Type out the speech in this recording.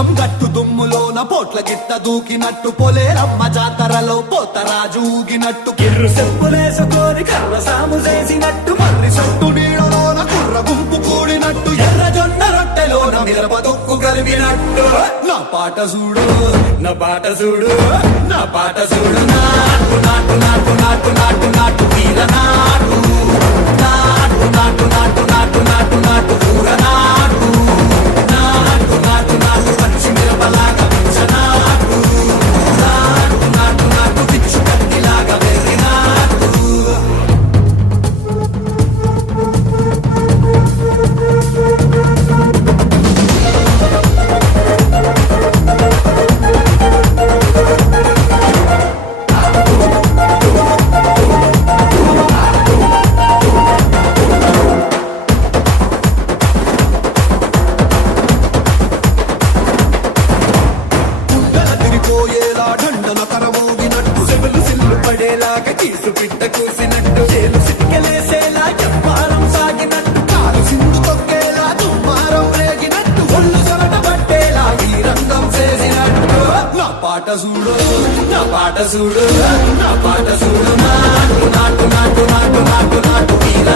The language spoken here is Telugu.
లింగం గట్టు దుమ్ములోన పోట్ల గిట్ట దూకినట్టు పొలేరమ్మ జాతరలో పోతరాజు ఊగినట్టు కిర్రు చెప్పులేసుకొని కర్ర సాము చేసినట్టు మర్రి సొట్టు నీడలోన కుర్ర గుంపు కూడినట్టు ఎర్ర జొన్న రొట్టెలోన మిరప దొక్కు కలిపినట్టు నా పాట చూడు నా పాట చూడు నా పాట చూడు నాటు నాటు నాటు నాటు నాటు నాటు వీర నాటు నాటు నాటు నాటు నాటు నాటు నాటు ఊర నాటు నాటు నాటు నాటు పచ్చి మిరపలాగా నాటు నాటు నాటు నాటు పిచ్చు కత్తిలాగా వెర్రి నాటు పోయేలా ఢండన కరమోగినట్టు సెవెలు సిల్లు పడేలాగా కీసు పిట్ట కూసినట్టు చేలు సిటికెలేసేలా ఎప్పారం సాగినట్టు కాలు సింధు తొక్కేలా దుమ్మారం రేగినట్టు ఒళ్ళు సొరట పట్టేలా ఈ రంగం చేసినట్టు నా పాట చూడు నా పాట చూడు నా పాట చూడు నాటు నాటు నాటు నాటు నాటు నాటు వీర